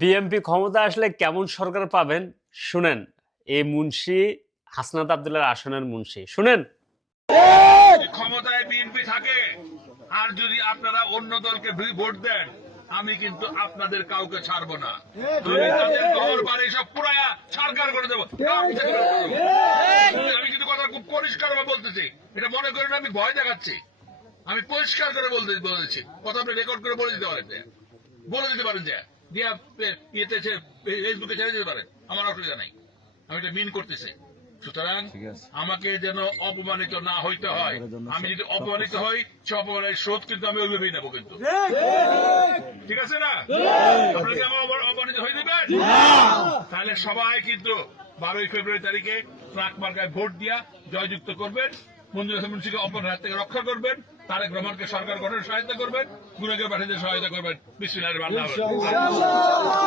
BNP ক্ষমতা আসলে কেমন সরকার পাবেন শুনেন। এই মুন্সি হাসনাত আব্দুল্লাহর আসনের মুন্সি শুনেন। ক্ষমতায় বিএনপি থাকে আর যদি আপনারা অন্য দলকে ভোট দেন, আমি কিন্তু আপনাদের কাউকে ছাড়বো না। আমি তাদের ঘর বাড়ি সব পুরায়া ছাড়কার করে দেবো। আমি কিন্তু কথা খুব পরিষ্কার ভাবে বলতেছি, এটা মনে করেন আমি ভয় দেখাচ্ছি। আমি পরিষ্কার করে বলেছি, কথা আপনি রেকর্ড করে বলে দিতে পারেন, যে দিয়া ইয়েতে ফেসবুকে ছেড়ে দিতে পারেন, আমার অসুবিধা নাই। আমি এটা মিন করতেছি। সুতরাং আমাকে যেন অপমানিত না হইতে হয়। আমি যদি অপমানিত হই, সে অপমানের শোধ কিন্তু আমি ওইভাবেই নেবো। কিন্তু ঠিক আছে না? আপনারা কি আমার অপমানিত হয়ে দেবেন? তাহলে সবাই কিন্তু 12ই ফেব্রুয়ারি তারিখে ট্রাক মার্কায় ভোট দিয়া জয়যুক্ত করবেন। মঞ্জুর হাসান মুন্সিকে অপরাধের হাত থেকে রক্ষা করবেন। তারেক রহমানকে সরকার গঠনের সহায়তা করবেন। গুণাগার পাঠিয়ে সহায়তা করবেন। বিসমিল্লাহির রহমানির রহিম।